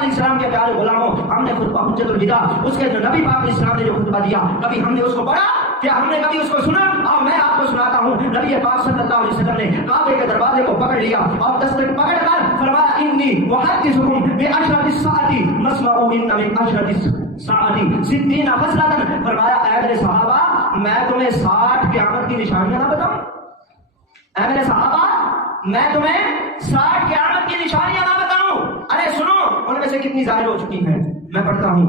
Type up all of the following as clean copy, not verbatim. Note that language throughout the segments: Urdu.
علیہ السلام کے پیارے غلاموں، ہم نے خطبہ حجت الوداع اس کے جو نبی پاک علیہ السلام نے جو خطبہ دیا، کبھی ہم نے اس کو پڑھا؟ کیا ہم نے کبھی اس کو سنا؟ اور میں آپ کو سناتا ہوں، نبی پاک صلی اللہ علیہ وسلم نے کعبے کے دروازے کو پکڑ لیا اور دستک پکڑ کر فرمایا انی محدثکم بعشرۃ الساعۃ مسمعوا ان من عشرۃ الساعۃ 60 خصلۃ، فرمایا اے میرے صحابہ میں تمہیں 60 قیامت کی نشانیاں نہ بتاؤں؟ اے میرے صحابہ میں تمہیں 60 قیامت کی نشانیاں نہ بتاؤں؟ ارے سنو، ان میں سے کتنی ظاہر ہو چکی ہیں، میں پڑھتا ہوں،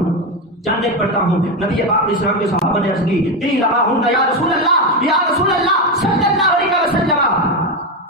چند ایک پڑھتا ہوں۔ نبی پاک علیہ السلام کے صحابہ نے عرض کی یا رسول اللہ، یا رسول اللہ صلی اللہ علیہ وسلم،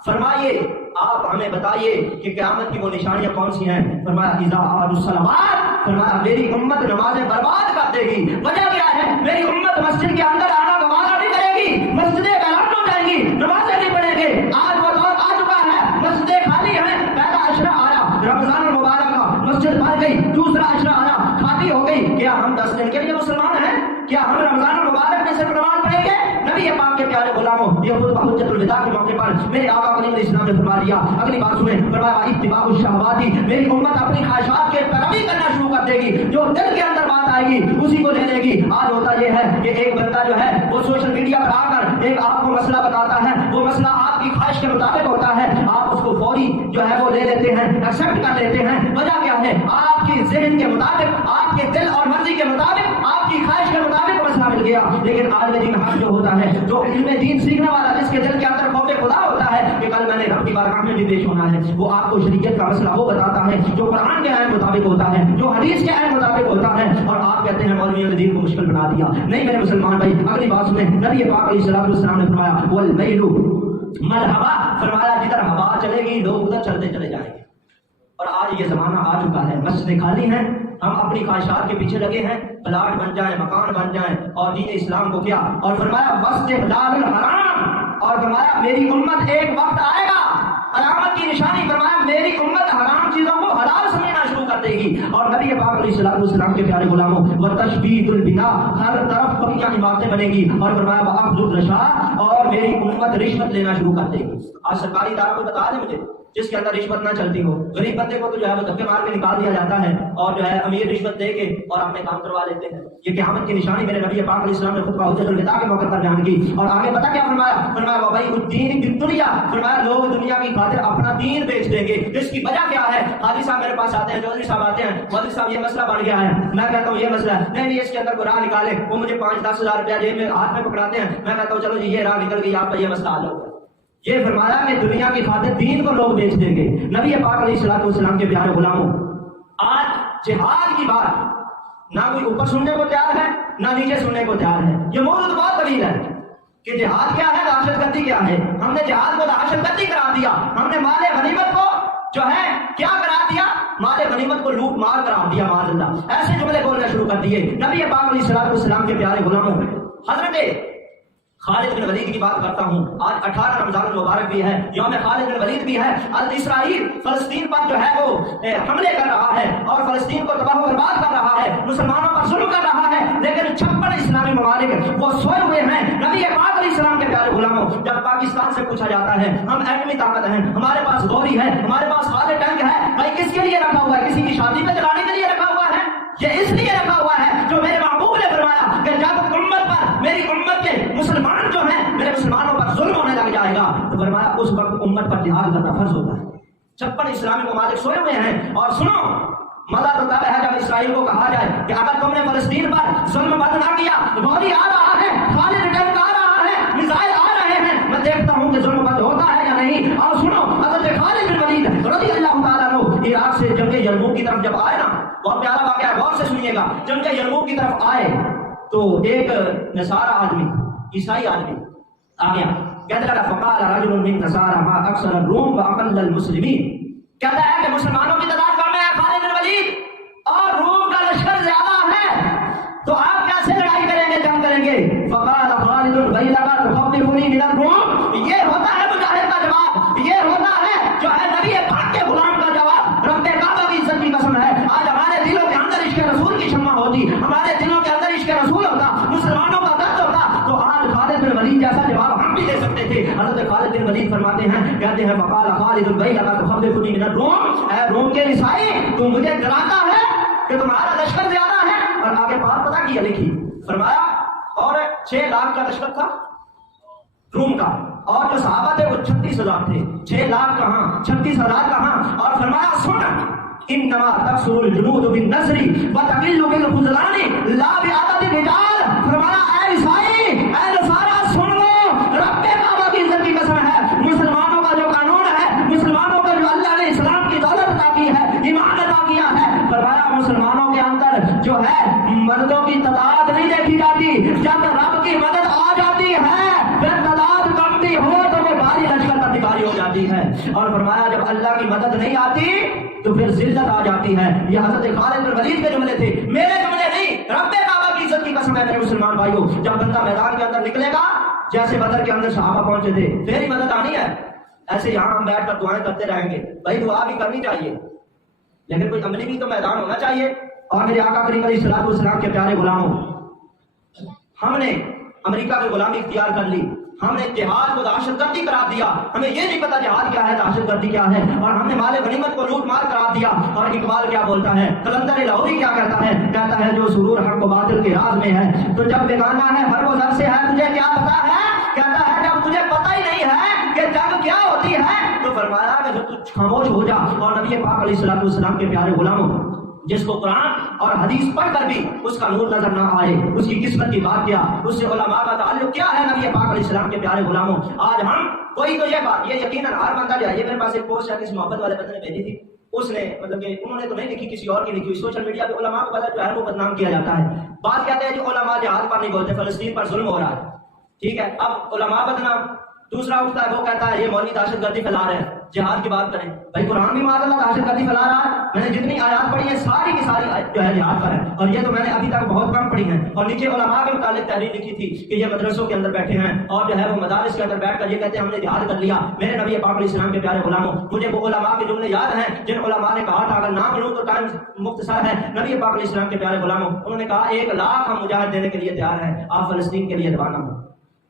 فرمائیے آپ ہمیں بتائیے کہ قیامت کی وہ نشانیاں کون سی ہیں؟ فرمایا اذا اعادوا الصلوات، فرمایا میری امت نمازیں برباد کر دے گی۔ وجہ کیا ہے؟ میری امت مسجد کے اندر آنا گوارا نہیں کرے گی، مسجدیں ویران ہو جائیں گی، نمازیں نہیں پڑھیں گے۔ آج وہ دور آ چکا ہے، مسجدیں خالی ہیں، پہلا عشرہ آیا رمضان المبارک کا، مسجد بھر گئی، دوسرا عشرہ آیا خالی ہو گئی۔ کیا ہم 10 دن کے لیے مسلمان ہیں؟ کیا ہم رمضان المبارک میں صرف نماز پڑھیں گے؟ نبی پاک کے پیارے غلاموں، یہ خطبہ حجت الوداع کے موقع پر میرے آقا کریم علیہ السلام نے فرما دیا۔ اگلی بات سنیں، فرمایا اتباع الشہوات، میری امت اپنی خواہشات کے پیروی کرنا شروع کر دے گی، جو دل کے اندر بات آئے گی اسی کو لے لے گی۔ آج ہوتا یہ ہے کہ ایک بندہ جو ہے وہ سوشل میڈیا پر آ کر ایک آپ کو مسئلہ بتاتا ہے، وہ مسئلہ آپ کی خواہش کے مطابق ہوتا ہے، آپ اس کو فوری جو ہے وہ لے لیتے ہیں، ایکسپٹ کر لیتے ہیں۔ وجہ کیا ہے؟ آپ کی ذہن کے مطابق، آپ کے دل اور مرضی کے مطابق، آپ کی خواہش کے مطابق مسئلہ مل گیا۔ لیکن عالم دین حق جو ہوتا ہے، جو علم دین سیکھنے والا، جس کے دل کے اندر خوف خدا ہوتا ہے کہ کل میں نے رب کی بارگاہ میں بھی پیش ہونا ہے، وہ آپ کو شریعت کا مسئلہ وہ بتاتا ہے جو قرآن کے عین مطابق ہوتا ہے، جو حدیث کے عین مطابق ہوتا ہے، اور آپ کہتے ہیں مولویوں نے دین کو مشکل بنا دیا۔ نہیں میرے مسلمان بھائی، اگلی بات سنیں، نبی پاک علیہ الصلوۃ والسلام نے فرمایا والمیل ملہوا، فرمایا جدھر ہوا چلے گی لوگ ادھر چلتے چلے جائیں گے۔ اور آج یہ زمانہ آ چکا ہے، مسجدیں خالی ہیں، ہم اپنی خواہشات کے پیچھے لگے ہیں، پلاٹ بن جائیں، مکان بن جائیں، اور دین اسلام کو کیا؟ اور فرمایا واستحلال الحرام، اور فرمایا میری امت ایک وقت آئے گا، علامت کی نشانی، فرمایا میری امت حرام چیزوں کو حلال سمجھنا شروع کر دے گی۔ اور نبی پاک علیہ الصلوۃ والسلام کے پیارے غلاموں، وتشبیۃ البناء، ہر طرف پکیاں عمارتیں بنے گی، اور فرمایا واخذ الرشوۃ، اور میری امت رشوت لینا شروع کر دے گی۔ آج سرکاری ادارہ کو بتا دیں مجھے جس کے اندر رشوت نہ چلتی ہو، غریب بندے کو تو جو ہے وہ دھکے مار کے نکال دیا جاتا ہے، اور جو ہے امیر رشوت دے کے اور اپنے کام کروا لیتے ہیں۔ یہ قیامت کی نشانی میرے نبی پاک علیہ السلام نے خطبہ حجت الوداع کے موقع پر بیان کی۔ اور آگے پتہ کیا فرمایا؟ فرمایا وبیع الدین بالدنیا، فرمایا لوگ دنیا کی خاطر اپنا دین بیچ دیں گے۔ اس کی وجہ کیا ہے؟ حاجی صاحب میرے پاس آتے ہیں، چودھری صاحب آتے ہیں، مولوی صاحب یہ مسئلہ بن گیا ہے، میں کہتا ہوں یہ مسئلہ ہے، نہیں اس کے اندر کو راہ نکالے، وہ مجھے 5-10 ہزار روپیہ جیب میں ہاتھ میں پکڑاتے ہیں، میں کہتا ہوں چلو جی یہ راہ نکل گئی، آپ کا یہ مسئلہ حل ہوگا۔ یہ فرمایا کہ دنیا کی خاطر دین کو لوگ بیچ دیں گے۔ نبی پاک علیہ الصلوۃ والسلام کے پیارے غلاموں، آج جہاد کی بات نہ کوئی اوپر سننے کو تیار ہے نہ نیچے سننے کو تیار ہے۔ یہ موضوع بہت طویل ہے کہ جہاد کیا ہے، دہشت گردی کیا ہے۔ ہم نے جہاد کو دہشت گردی قرار دیا، ہم نے مال غنیمت کو جو ہے کیا قرار دیا؟ مال غنیمت کو لوٹ مار قرار دیا، مال اللہ، ایسے جملے بولنا شروع کر دیے۔ نبی پاک علیہ الصلوۃ والسلام کے پیارے غلاموں، حضرت خالد بن ولید کی بات کرتا ہوں۔ آج 18 رمضان المبارک بھی ہے، یوم خالد بن ولید بھی ہے۔ اسرائیل فلسطین پر جو ہے وہ حملے کر رہا ہے اور فلسطین کو تباہ و برباد کر رہا ہے، مسلمانوں پر ظلم کر رہا ہے، لیکن 56 اسلامی ممالک وہ سوئے ہوئے ہیں۔ نبی پاک علیہ السلام کے پیارے غلاموں، جب پاکستان سے پوچھا جاتا ہے ہم ایٹمی طاقت ہیں، ہمارے پاس گولی ہے، ہمارے پاس خالد ٹینک ہے، بھائی کس کے لیے رکھا ہوا ہے؟ کسی کی شادی میں چلانے کے لیے رکھا ہوا ہے؟ یہ اس لیے رکھا ہوا ہے جو میرے محبوب نے فرمایا کہ جب امت پر، میری امت کے مسلمان جو ہیں، میرے مسلمانوں پر ظلم ہونے لگ جائے گا، تو فرمایا اس وقت امت پر جہاد کرنا فرض ہوتا ہے۔ 56 اسلامی ممالک سوئے ہوئے ہیں، اور سنو مزہ تو تب ہے جب اسرائیل کو کہا جائے کہ اگر تم نے فلسطین پر ظلم بند نہ کیا، گولی آ رہا ہے، خالد ٹینک آ رہا ہے، میزائل آ رہے ہیں، میں دیکھتا ہوں کہ ظلم بند ہوتا ہے یا نہیں۔ اور سنو حضرت خالد بن ولید رضی اللہ تعالیٰ عنہ عراق سے جنگ یرموک کی طرف جب آئے نا، بہت پیارا واقعہ ہے، غور سے سنیے گا۔ جنگ یرموک کی طرف آئے تو ایک نصارہ آدمی، عیسائی آدمی آ گیا، کہنے لگا فقال رجل من نصارى ما اکثر الروم واقل المسلمین، کہتا ہے کہ مسلمانوں کی تعداد کم ہے خالد بن ولید، اور روم کا لشکر زیادہ ہے، تو آپ کیسے لڑائی کریں گے، جنگ کریں گے؟ فقال خالد ویلک تخوفونی من الروم، یہ ہوتا ہے مجاہد کا جواب، یہ ہوتا ہے جو ہے نبی پاک کے غلام کا جواب۔ رب کعبہ کی عزت کی قسم ہے، آج ہمارے دلوں کے اندر عشق رسول کی شمع ہوتی، ہمارے دلوں کے اندر عشق رسول ہوتا، مسلمانوں کا درد ہوتا، تو آج آج خالد بن ولید جیسا جواب ہم بھی دے سکتے تھے. حضرت خالد بن ولید فرماتے ہیں, کہتے ہیں فقال خالد بھائی لگا تو خفض من الروم, اے روم کے عیسائی تو مجھے ڈراتا ہے کہ تمہارا لشکر زیادہ ہے. اور آگے بات پتہ کیا لکھی, فرمایا اور 6 لاکھ کا لشکر تھا روم کا, اور جو صحابہ تھے وہ 36,000 تھے. 6 لاکھ کہاں, 36,000 کہاں. اور فرمایا سن انما تکثر الجنود بالنصر وتقل بالخذلان لا بعدد الرجال. فرمایا اے عیسائی اے نصارا سن لو, رب کعبہ کی عزت کی قسم ہے, مسلمانوں کا جو قانون ہے, مسلمانوں کا جو اللہ نے اسلام کی دولت عطا کی ہے, ایمان عطا کیا ہے, فرمایا مسلمانوں کے اندر جو ہے مردوں کی تعداد نہیں دیکھی جاتی. جب رب کی مدد آ جاتی ہے پھر تعداد کم بھی ہو تو وہ بھاری لشکر پر بھاری ہو جاتی ہے. اور فرمایا جب اللہ کی مدد نہیں آتی تو پھر ذلت آ جاتی ہے. یہ حضرت خالد بن ولید کے جملے تھے, میرے جملے نہیں. رب کعبہ کی عزت کی قسم ہے میرے مسلمان بھائیوں, جب بندہ میدان کے اندر نکلے گا جیسے بدر کے اندر صحابہ پہنچے تھے پھر ہی مدد آنی ہے. ایسے یہاں ہم بیٹھ کر دعائیں کرتے رہیں گے, بھائی دعا بھی کرنی چاہیے لیکن کوئی عملی بھی تو میدان ہونا چاہیے. اور میرے آقا کریم علیہ الصلوۃ والسلام کے پیارے غلاموں, ہم نے امریکہ کی غلامی اختیار کر لی, ہم نے جہاد کو دہشت گردی قرار دیا, ہمیں یہ نہیں پتا جہاد کیا ہے, دہشت گردی کیا ہے, اور ہم نے مال غنیمت کو لوٹ مار قرار دیا. اور اقبال کیا بولتا ہے, قلندر لاہوری کیا کہتا ہے, کہتا ہے جو سرور حق و باطل کے راز میں ہے تو جب بیگانہ ہے ہر وہ نفس سے ہے تجھے کیا پتا ہے. کہتا ہے جب تجھے پتہ ہی نہیں ہے کہ جنگ کیا ہوتی ہے تو فرمایا کہ جب تو خاموش ہو جا. اور نبی پاک علیہ الصلوۃ والسلام کے پیارے غلاموں, جس کو قرآن اور حدیث پڑھ کر بھی اس کا نور نظر نہ آئے, اس کی قسمت کی بات کیا, اس سے علماء کا تعلق کیا ہے. نبی پاک علیہ السلام کے پیارے غلاموں, آج ہم کوئی تو یہ بات, یہ یقیناً ہر بندہ جو ہے, یہ میرے پاس ایک پوسٹ ہے کسی محبت والے بندے نے بھیجی تھی, اس نے مطلب کہ انہوں نے تو نہیں لکھی, کسی اور کی لکھی ہوئی. سوشل میڈیا پہ علماء کو جو ہے وہ بدنام کیا جاتا ہے. بات کہتے ہیں جو علماء جہاد پر نہیں بولتے, فلسطین پر ظلم ہو رہا ہے, ٹھیک ہے, اب علماء بدنام. دوسرا اٹھتا ہے وہ کہتا ہے یہ مولوی دہشت گردی پھیلا رہے ہیں, جہاد کی بات کریں. بھائی قرآن بھی معاذ اللہ دہشت گردی پھیلا رہا ہے. میں نے جتنی آیات پڑھی ہیں ساری کی ساری جو ہے جہاد پر ہے, اور یہ تو میں نے ابھی تک بہت کم پڑھی ہیں. اور نیچے علماء کے متعلق تحریر لکھی تھی کہ یہ مدرسوں کے اندر بیٹھے ہیں اور جو ہے وہ مدارس کے اندر بیٹھ کر یہ کہتے ہیں ہم نے جہاد کر لیا. میرے نبی پاک علیہ السلام کے پیارے غلاموں, مجھے وہ علماء کے جملے یاد ہیں جن علماء نے کہا تھا, اگر نہ پڑھوں تو ٹائم مختصر ہے, نبی پاک علیہ السلام کے پیارے غلاموں انہوں نے کہا 1 لاکھ ہم مجاہد دینے کے لیے تیار ہیں, آپ فلسطین کے لیے روانہ ہوں.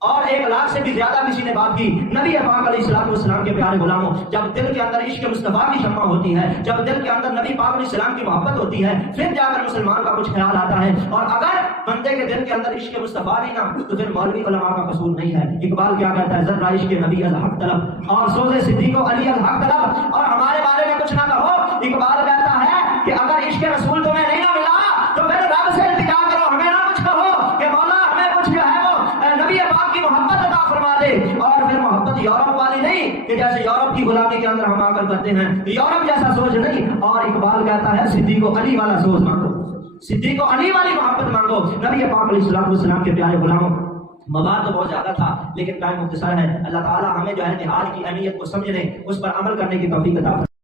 اور 1 لاکھ سے بھی زیادہ کسی نے بات کی. نبی پاک علیہ الصلوۃ والسلام کے پیارے غلاموں, جب دل کے اندر عشق مصطفیٰ کی شمع ہوتی ہے, جب دل کے اندر نبی پاک علیہ السلام کی محبت ہوتی ہے, پھر جا کر مسلمان کا کچھ خیال آتا ہے. اور اگر بندے کے دل کے اندر عشق مصطفیٰ نہیں نا تو پھر مولوی علماء کا قصور نہیں ہے. اقبال کیا کہتا ہے, ذرا عشق نبی الحق طلب اور سوز صدیق و علی الحق طلب, اور ہمارے بارے میں کچھ نہ کہو. اقبال کہتا ہے کہ اگر عشق رسول تمہیں نہیں نہ ملا تو پھر رب سے التجا کرو, ہمیں نہ کچھ کہو کہ مولا ہمیں کچھ جو ہے وہ نبی پاک کی محبت عطا فرما دے. اور پھر محبت یورپ والی نہیں کہ جیسے یورپ کی غلامی کے اندر ہم آ کر کرتے ہیں, یورپ جیسا سوچ نہیں. اور اقبال کہتا ہے صدیق و علی والا سوچ مانگو, صدیق و علی والی محبت مانگو. نبی پاک علیہ الصلوۃ والسلام کے پیارے غلاموں, مواد تو بہت زیادہ تھا لیکن ٹائم مختصر ہے. اللہ تعالی ہمیں جو ہے جہاد کی اہمیت کو سمجھنے, اس پر عمل کرنے کی توفیق عطا فرمائے.